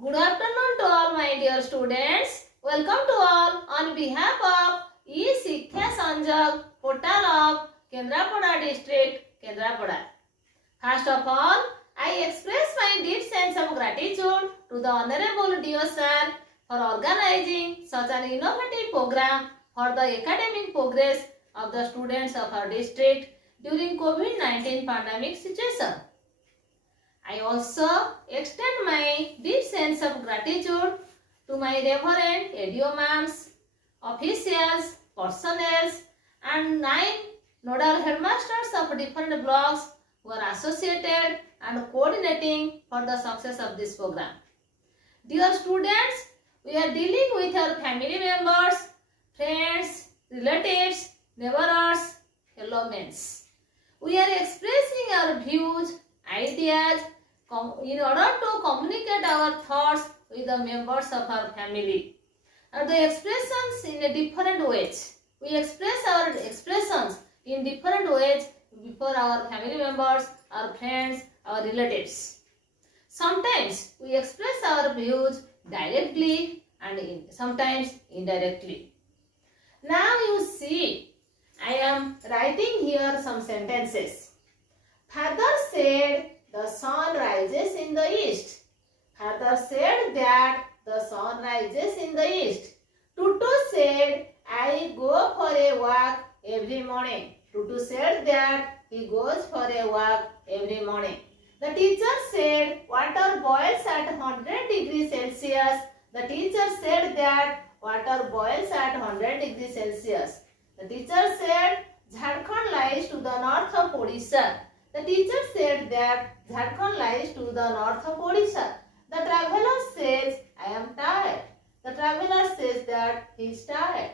Good afternoon to all my dear students. Welcome to all on behalf of E-Shiksha Sanjog portal of Garadpur district, Garadpur. First of all, I express my deep sense of gratitude to the Honorable DO Sir for organizing such an innovative program for the academic progress of the students of our district during COVID-19 pandemic situation. I also extend my deep sense of gratitude to my reverend ADO ma'ams, officials, personnel, and 9 nodal headmasters of different blocks who are associated and coordinating for the success of this program. Dear students, we are dealing with our family members, friends, relatives, neighbors, fellow men. We are expressing our views, ideas in order to communicate our thoughts with the members of our family. And the expressions in a different ways. We express our expressions in different ways before our family members, our friends, our relatives. Sometimes we express our views directly and sometimes indirectly. Now you see, I am writing here some sentences. Father said the sun rises in the east. Father said that the sun rises in the east. Tutu said, I go for a walk every morning. Tutu said that he goes for a walk every morning. The teacher said water boils at 100 degrees Celsius. The teacher said that water boils at 100 degrees Celsius. The teacher said Jharkhand lies to the north of Odisha. The teacher said that Jharkhand lies to the north of Odisha. The traveler says, I am tired. The traveler says that he is tired.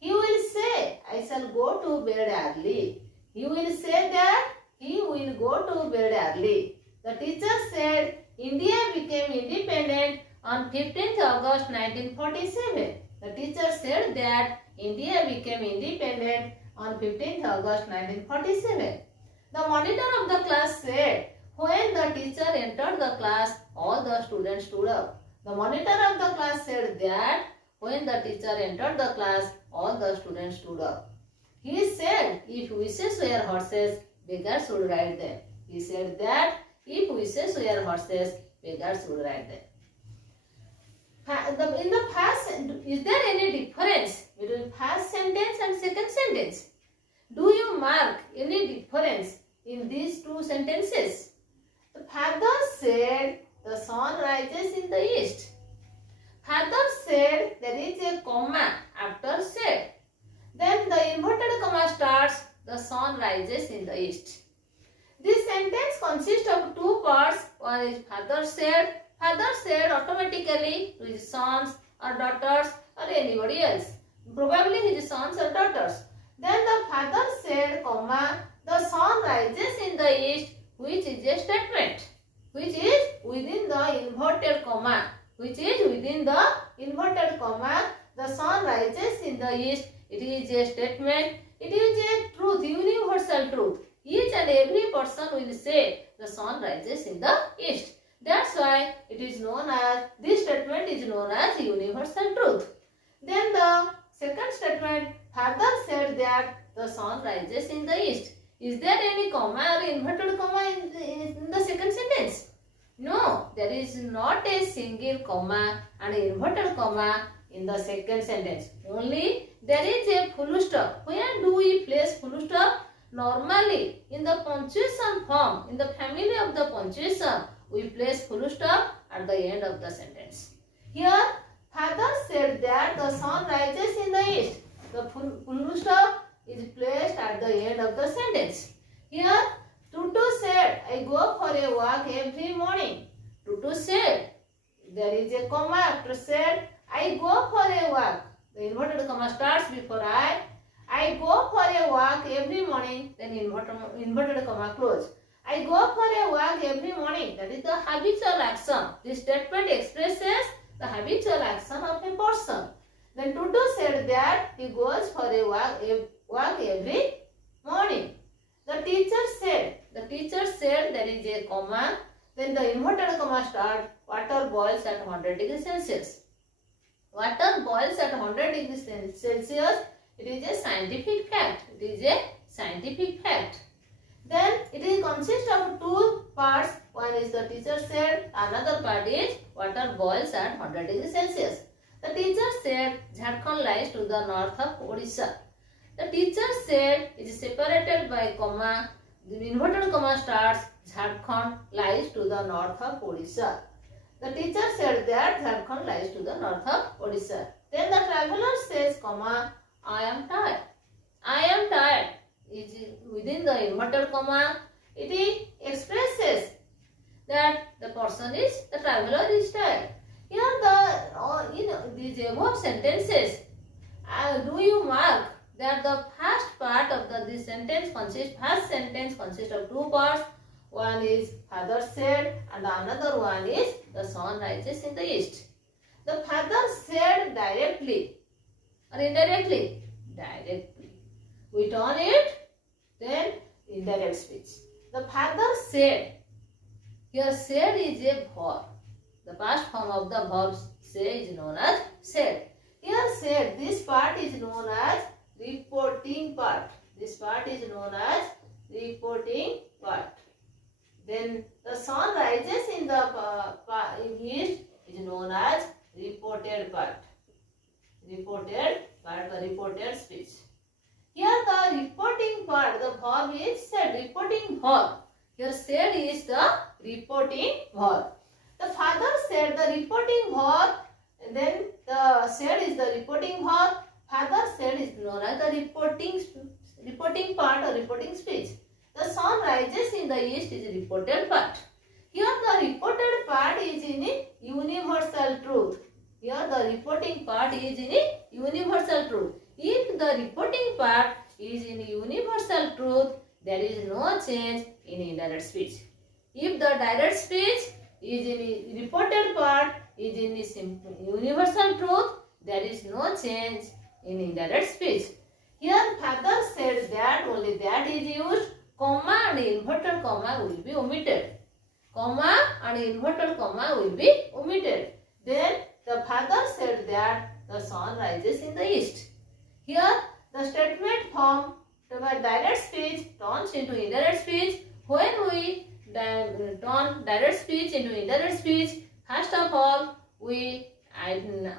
He will say, I shall go to bed early. He will say that he will go to bed early. The teacher said, India became independent on 15th August 1947. The teacher said that India became independent on 15th August 1947. The monitor of the class said, when the teacher entered the class, all the students stood up. The monitor of the class said that when the teacher entered the class, all the students stood up. He said, if wishes were horses, beggars would ride them. He said that if wishes were horses, beggars would ride them. In the past, is there any difference between first sentence and second sentence? Do you mark any difference in these two sentences? The father said the sun rises in the east. Father said there is a comma after said. Then the inverted comma starts the sun rises in the east. This sentence consists of two parts. One is father said. Father said automatically to his sons or daughters or anybody else. Probably his sons or daughters. Then the father said, comma, the sun rises in the east, which is a statement, which is within the inverted comma, which is within the inverted comma. The sun rises in the east. It is a statement. It is a truth, universal truth. Each and every person will say the sun rises in the east. That's why it is known as, this statement is known as universal truth. Then the second statement, father said that the sun rises in the east. Is there any comma or inverted comma in the second sentence? No, there is not a single comma and inverted comma in the second sentence. Only there is a full stop. Where do we place full stop? Normally in the punctuation form, in the family of the punctuation, we place full stop at the end of the sentence. Here, father said that the sun rises in the east. The full stop is placed at the end of the sentence. Here, Tutu said, I go for a walk every morning. Tutu said, there is a comma after said, I go for a walk. The inverted comma starts before I. I go for a walk every morning, then inverted comma close. I go for a walk every morning. That is the habitual action. This statement expresses the habitual action of a person. Then Tutu said that he goes for a walk every morning. The teacher said there is a comma. Then the inverted comma start, water boils at 100 degrees Celsius. Water boils at 100 degrees Celsius. It is a scientific fact. It is a scientific fact. Then it is consists of two parts. One is the teacher said, another part is water boils at 100 degrees Celsius. The teacher said Jharkhand lies to the north of Odisha. The teacher said it is separated by comma. The inverted comma starts Jharkhand lies to the north of Odisha. The teacher said that Jharkhand lies to the north of Odisha. Then the traveler says comma, I am tired. I am tired is within the inverted comma. It expresses that the traveler is tired. Here these above sentences, do you mark that the first part of this sentence consists of two parts. One is father said and another one is the sun rises in the east. The father said directly or indirectly? Directly. We turn it, then indirect speech. The father said. Here said is a verb. The past form of the verb say is known as said. Here said, this part is known as reporting part. This part is known as reporting part. Then the sun rises in the east is known as reported part. Reported part or reported speech. Here the reporting part, the verb is said, reporting verb. Here said is the reporting verb. The father said the reporting verb, and then the said is the reporting verb. Father said is known as the reporting part or reporting speech. The sun rises in the east is a reported part. Here the reported part is in a universal truth. Here the reporting part is in a universal truth. If the reporting part is in universal truth, there is no change in indirect speech. If the direct speech is in reported part is in universal truth, there is no change in indirect speech. Here father said that, only that is used. Comma and inverted comma will be omitted. Comma and inverted comma will be omitted. Then the father said that the sun rises in the east. Here the statement form direct speech turns into indirect speech. When we turn direct speech into indirect speech, first of all we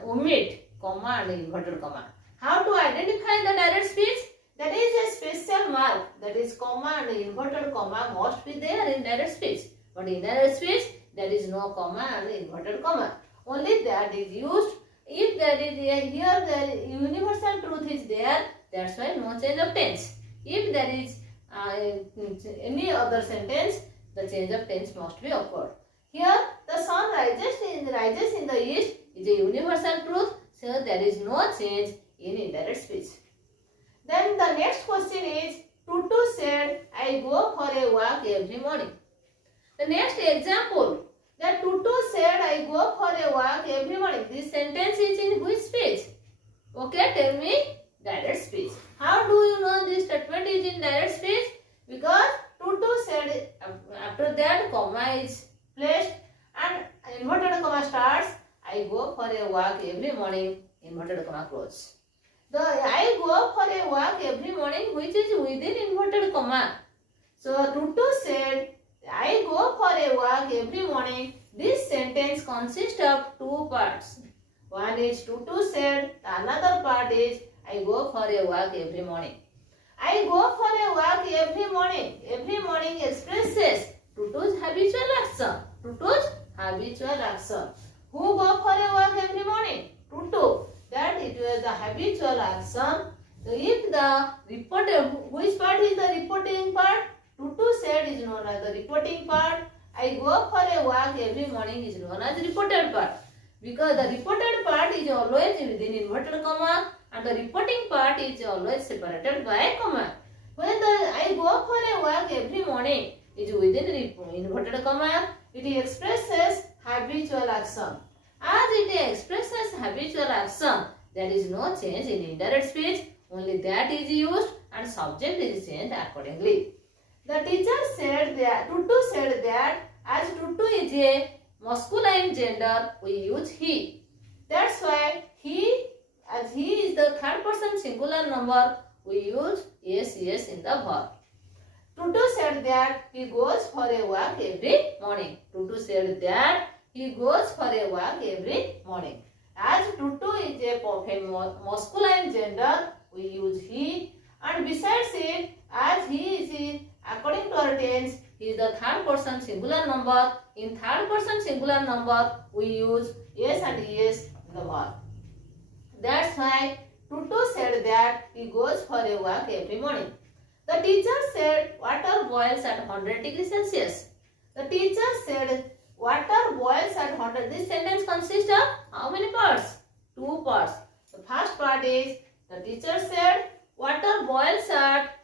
omit comma and inverted comma. How to identify the direct speech? That is a special mark, that is comma and inverted comma must be there in direct speech. But in direct speech there is no comma and inverted comma. Only that is used. If there is here the universal truth is there, that's why no change of tense. If there is any other sentence, the change of tense must be occurred. Here the sun rises in the east is a universal truth, so there is no change in indirect speech. Then the next question is, Tutu said, I go for a walk every morning. The next example, that Tutu said, I go for a walk every morning. This sentence is in which speech? Okay, tell me, direct speech. How do you know this statement is in direct speech? Because Tutu said, after that comma is placed and inverted comma starts, I go for a walk every morning, inverted comma close. The I go for a walk every morning, which is within inverted comma. So Tutu said, I go for a walk every morning. This sentence consists of two parts. One is Tutu said, another part is I go for a walk every morning. I go for a walk every morning. Every morning expresses Tutu's habitual action. Tutu's habitual action. Who go for a walk every morning? Tutu. That it was the habitual action. So if the reporter, which part is the reporting part? Tutu said is known as the reporting part. I go for a walk every morning is known as the reported part. Because the reported part is always within inverted comma and the reporting part is always separated by a comma. When the I go for a walk every morning is within inverted comma, it expresses habitual action. As it expresses habitual action, there is no change in indirect speech, only that is used and subject is changed accordingly. The teacher said that, Tutu said that As Tutu is a masculine gender, we use he. That's why he, as he is the third person singular number, we use yes in the verb. Tutu said that he goes for a walk every morning. Tutu said that he goes for a walk every morning. As Tutu is a masculine gender, we use he. And besides it, as he is, according to our tense, he is the third person singular number. In third person singular number, we use yes and yes in the verb. That's why Tutu said that he goes for a walk every morning. The teacher said water boils at 100 degrees Celsius. The teacher said water boils at 100. This sentence consists of how many parts? 2 parts. The first part is the teacher said water boils at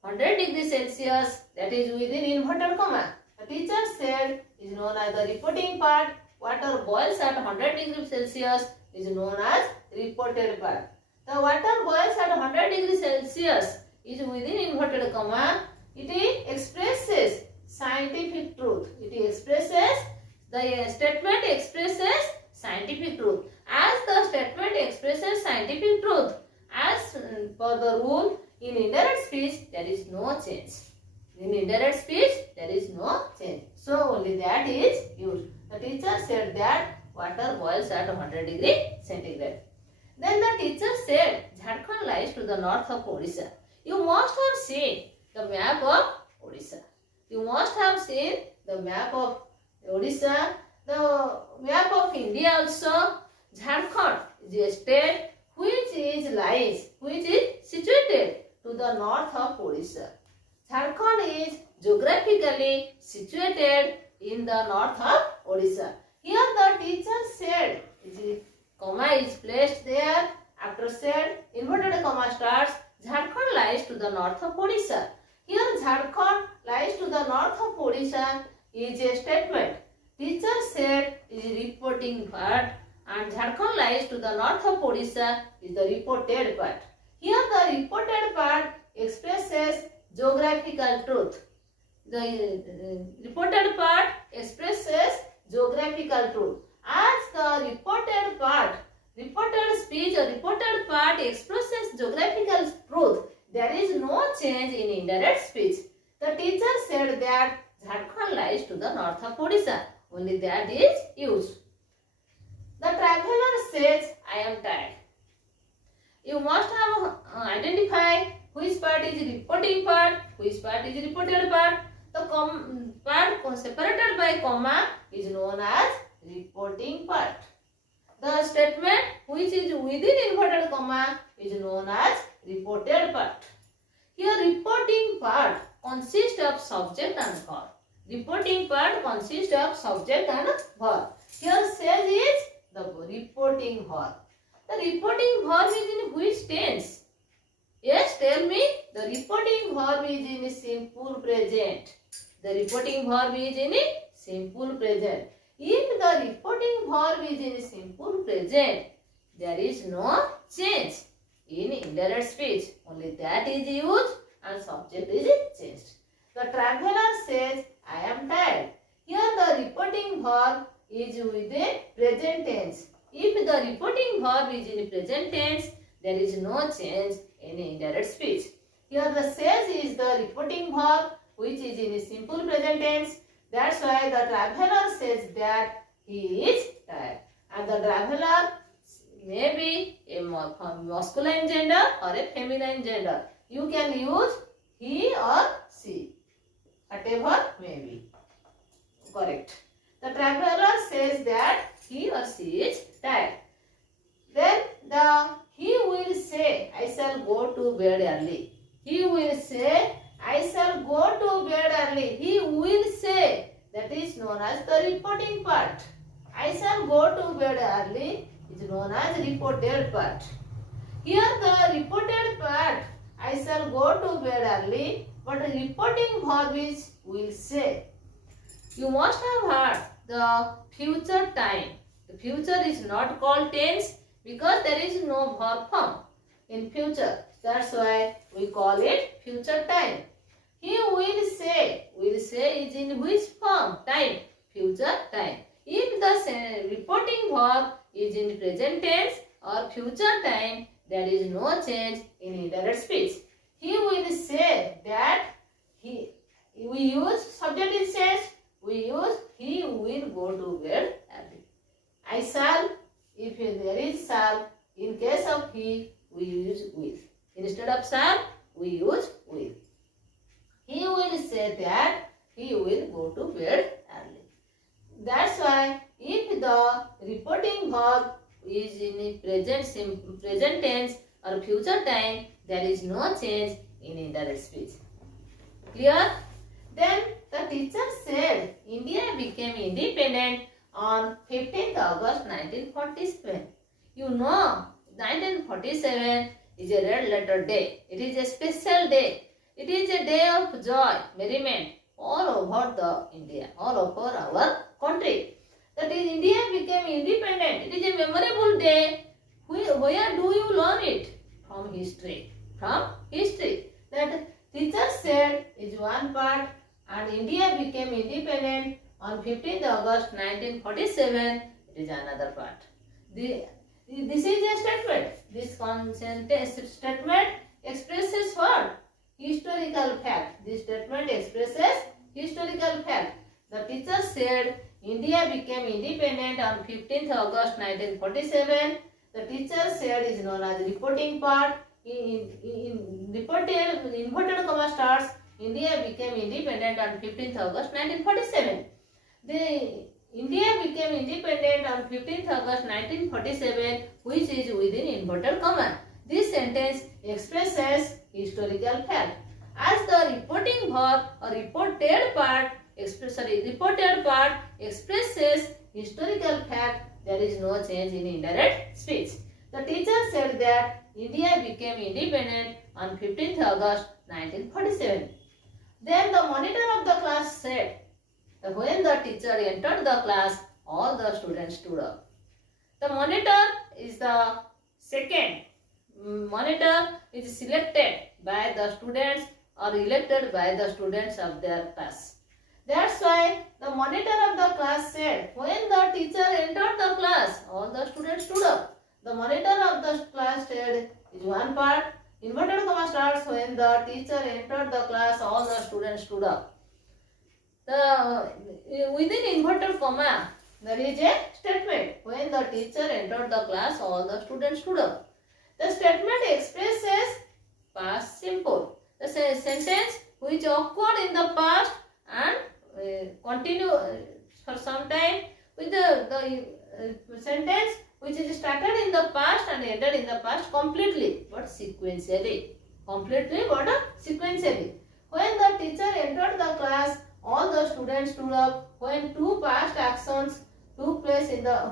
100 degrees Celsius, that is within inverted comma. The teacher said is known as the reporting part. Water boils at 100 degrees Celsius is known as reported part. The water boils at 100 degrees Celsius is within inverted comma. It expresses scientific truth. The statement expresses scientific truth. As the statement expresses scientific truth, as per the rule, in indirect speech there is no change. In indirect speech there is no change. So only that is used. The teacher said that water boils at 100 degrees centigrade. Then the teacher said Jharkhand lies to the north of Odisha. You must have seen the map of Odisha. You must have seen the map of Odisha. The map of India also. Jharkhand is a state which is situated to the north of Odisha. Jharkhand is geographically situated in the north of Odisha. Here the teacher said, comma is placed there. After said, inverted comma starts. Jharkhand lies to the north of Odisha. Here Jharkhand lies to the north of Odisha is a statement. Teacher said is reporting part, and Jharkhand lies to the north of Odisha is the reported part. Here the reported part expresses geographical truth. The reported part expresses geographical truth. As the reported speech or reported part expresses geographical truth, there is no change in indirect speech. The teacher said that Jharkhand lies to the north of Odisha. Only that is used. The traveler says, I am tired. You must have identified which part is reporting part, which part is reported part. The part separated by comma is known as reporting part. The statement which is within inverted comma is known as reported part. Here reporting part consists of subject and verb. Reporting part consists of subject and verb. Here says is the reporting verb. The reporting verb is in which tense? Yes, tell me. The reporting verb is in simple present. The reporting verb is in simple present. If the reporting verb is in simple present, there is no change in indirect speech. Only that is used and subject is changed. The traveler says, I am tired. Here the reporting verb is with a present tense. If the reporting verb is in present tense, there is no change in indirect speech. Here the says is the reporting verb which is in a simple present tense. That's why the traveler says that he is tired. And the traveler may be a masculine gender or a feminine gender. You can use he or she, whatever may be. Correct. The traveler says that he or she is tired. Then he will say, I shall go to bed early. He will say, I shall go to bed early. He will say, that is known as the reporting part. I shall go to bed early is known as reported part. Here the reported part, I shall go to bed early, but the reporting verb is will say. You must have heard the future time. The future is not called tense because there is no verb form in future. That's why we call it future time. He will say. Will say is in which form? Time. Future time. If the reporting verb is in present tense or future time, there is no change in indirect speech. He will say that we use subject is says. We use he will go to bed early. I shall. If there is shall, in case of he, we use will. Instead of shall, we use will. He will say that he will go to bed early. That's why if the reporting verb is in present tense or future time, there is no change in indirect speech. Clear? Then the teacher said India became independent on 15th August 1947. You know, 1947 is a red letter day. It is a special day. It is a day of joy, merriment all over the India, all over our country. That is, India became independent. It is a memorable day. Where do you learn it? From history. From history. That teacher said is one part, and India became independent on 15th August 1947. It is another part. This is a statement. This statement expresses what? Historical fact. This statement expresses historical fact. The teacher said India became independent on 15th August 1947. The teacher said is known as reporting part. In reported, inverted comma starts, India became independent on 15th August 1947. India became independent on 15th August 1947, which is within inverted comma. This sentence expresses historical fact. As the reporting verb or reported part expresses historical fact, there is no change in indirect speech. The teacher said that India became independent on 15th August 1947. Then the monitor of the class said that when the teacher entered the class, all the students stood up. The monitor is the second. Monitor is selected by the students or elected by the students of their class. That's why the monitor of the class said, when the teacher entered the class, all the students stood up. The monitor of the class said is one part. Inverted comma starts when the teacher entered the class, all the students stood up. Within inverted comma, there is a statement. When the teacher entered the class, all the students stood up. The statement expresses past simple. The sentence which occurred in the past and continue for some time with the sentence which is started in the past and ended in the past completely but sequentially. Completely but sequentially. When the teacher entered the class, all the students stood up. When two past actions took place in the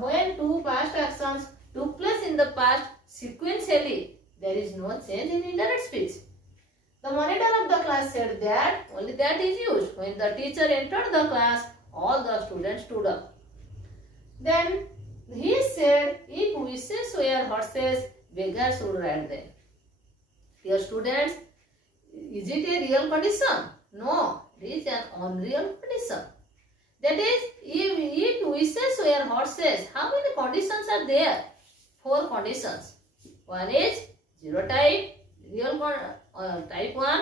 past sequentially, there is no change in indirect speech. The monitor of the class said that only that is used. When the teacher entered the class, all the students stood up. Then he said, if wishes were horses, beggars would ride them. Dear students, is it a real condition? No, it is an unreal condition. That is, if wishes were horses, how many conditions are there? 4 conditions. One is zero type, type 1,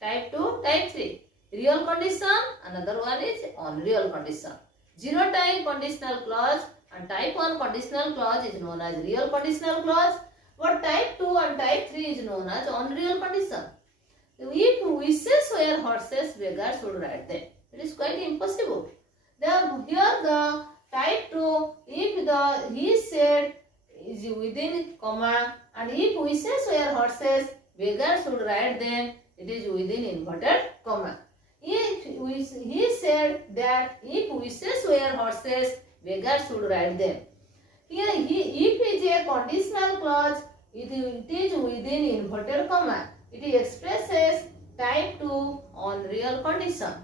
type 2, type 3. Real condition, another one is unreal condition. Zero type conditional clause and type 1 conditional clause is known as real conditional clause, but type 2 and type 3 is known as unreal condition. If wishes were horses, beggars would ride them. It is quite impossible. Here the type 2, if he said is within comma, and if wishes were horses, beggars would ride them, it is within inverted comma. If he said that if wishes were horses, beggars would ride them. Here if is a conditional clause, it is within inverted comma. It expresses type 2 unreal condition.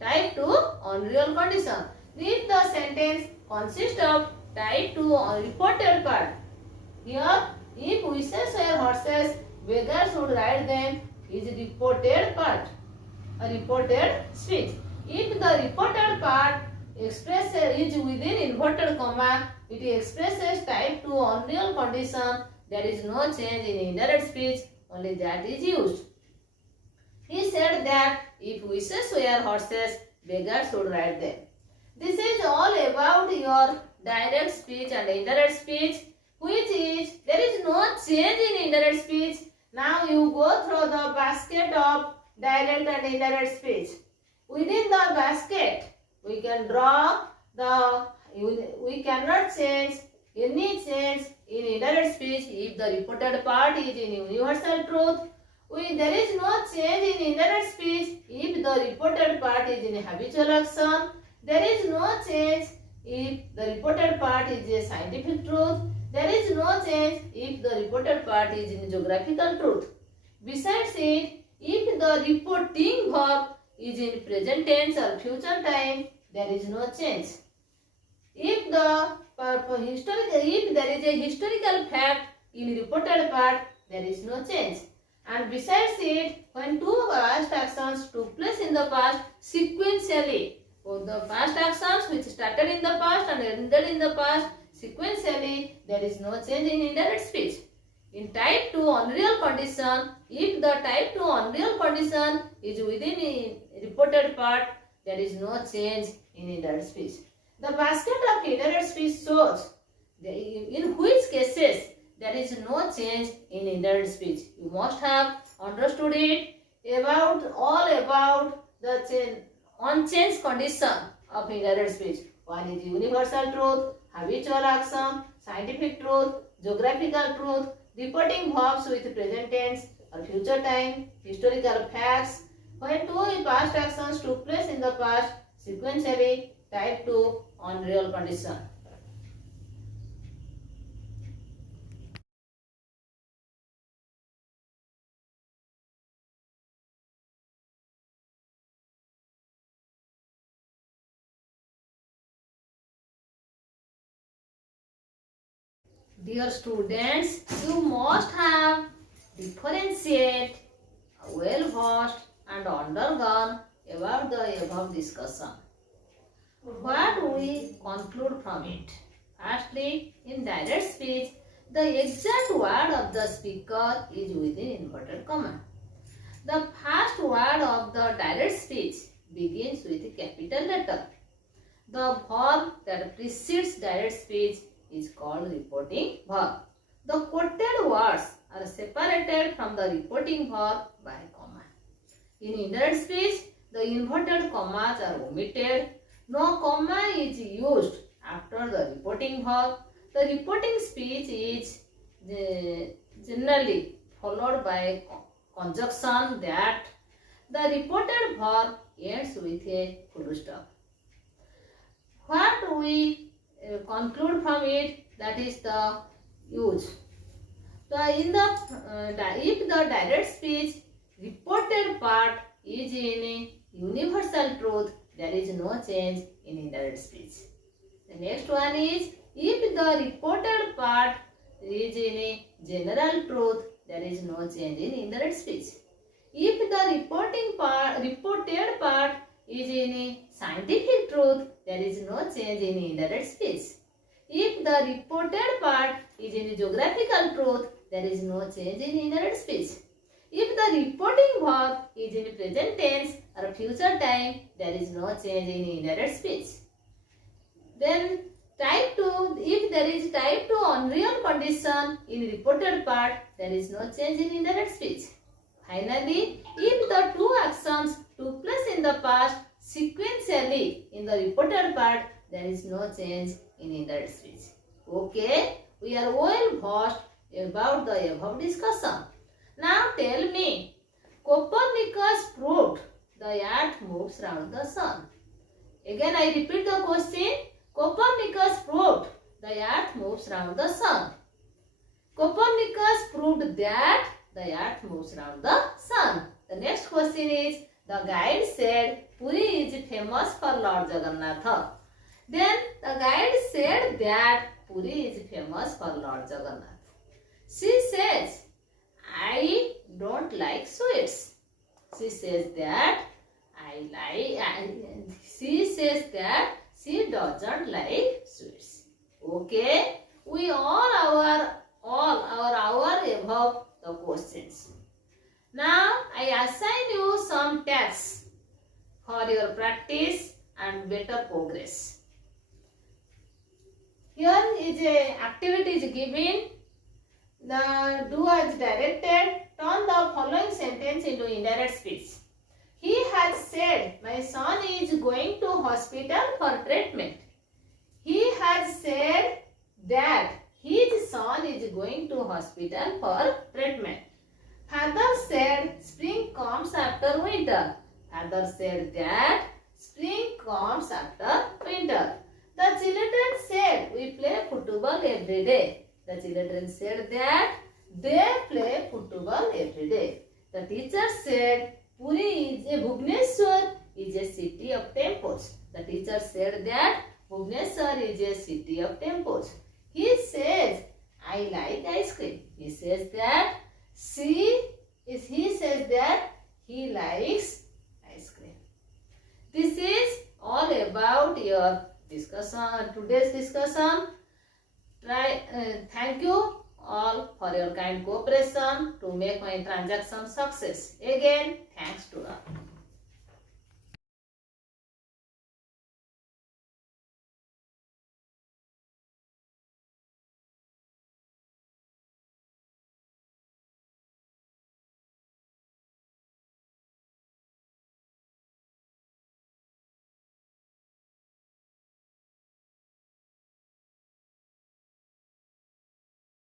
Type 2 unreal condition. If the sentence consists of type 2 reported part, here if wishes were horses, beggars would ride them is reported part. a reported speech. If the reported part expresses is within inverted comma, it expresses type 2 unreal condition. There is no change in indirect speech, only that is used. He said that if wishes were horses, beggars should ride them. This is all about your direct speech and indirect speech, which is there is no change in indirect speech. Now you go through the basket of direct and indirect speech. Within the basket, we can draw we cannot change any change in indirect speech if the reported part is in universal truth. There is no change in indirect speech if the reported part is in habitual action. There is no change if the reported part is a scientific truth. There is no change if the reported part is in geographical truth. Besides it, if the reporting verb is in present tense or future time, there is no change. If there is a historical fact in reported part, there is no change. And besides it, when two past actions took place in the past sequentially, both the past actions which started in the past and ended in the past sequentially, there is no change in indirect speech. In type 2 unreal condition, if the type 2 unreal condition is within a reported part, there is no change in indirect speech. The basket of indirect speech shows in which cases there is no change in indirect speech. You must have understood it all about the unchanged condition of indirect speech. One is universal truth, habitual action, scientific truth, geographical truth, reporting verbs with present tense or future time, historical facts. When two past actions took place in the past sequentially, type 2 unreal condition. Dear students, you must have differentiate, well versed and undergone about the above discussion. What we conclude from it? Firstly, in direct speech, the exact word of the speaker is within inverted comma. The first word of the direct speech begins with a capital letter. The verb that precedes direct speech is called reporting verb. The quoted words are separated from the reporting verb by a comma. In indirect speech, the inverted commas are omitted. No comma is used after the reporting verb. The reporting speech is generally followed by conjunction that the reported verb ends with a full stop. What we conclude from it, that is the use. If the direct speech reported part is in universal truth, there is no change in indirect speech. The next one is, if the reported part is in general truth, there is no change in indirect speech. If the reported part is in scientific truth, there is no change in indirect speech. If the reported part is in geographical truth, there is no change in indirect speech. If the reporting verb is in present tense or future time, there is no change in indirect speech. Then type 2, if there is type 2 unreal condition in reported part, there is no change in indirect speech. Finally, if the two actions took place in the past sequentially in the reported part, there is no change in indirect speech. Okay, we are well versed about the above discussion. Now tell me, Copernicus proved the earth moves around the sun. Again I repeat the question. Copernicus proved the earth moves around the sun. Copernicus proved that the earth moves around the sun. The next question is, the guide said Puri is famous for Lord Jagannatha. Then the guide said that Puri is famous for Lord Jagannath. She says, I don't like sweets. She says that She says that she doesn't like sweets. Okay, we all our above the questions. Now I assign you some tasks for your practice and better progress. Here is a activity is given. Do as directed. Turn the following sentence into indirect speech. He has said, my son is going to hospital for treatment. He has said that his son is going to hospital for treatment. Father said, spring comes after winter. Father said that spring comes after winter. The children said, we play football every day. The children said that they play football every day. The teacher said, Bhubaneswar is a city of temples. The teacher said that Bhubaneswar is a city of temples. He says, I like ice cream. He says that he says that he likes ice cream. This is all about your discussion, today's discussion. Thank you all for your kind cooperation to make my transaction success. Again, thanks to all.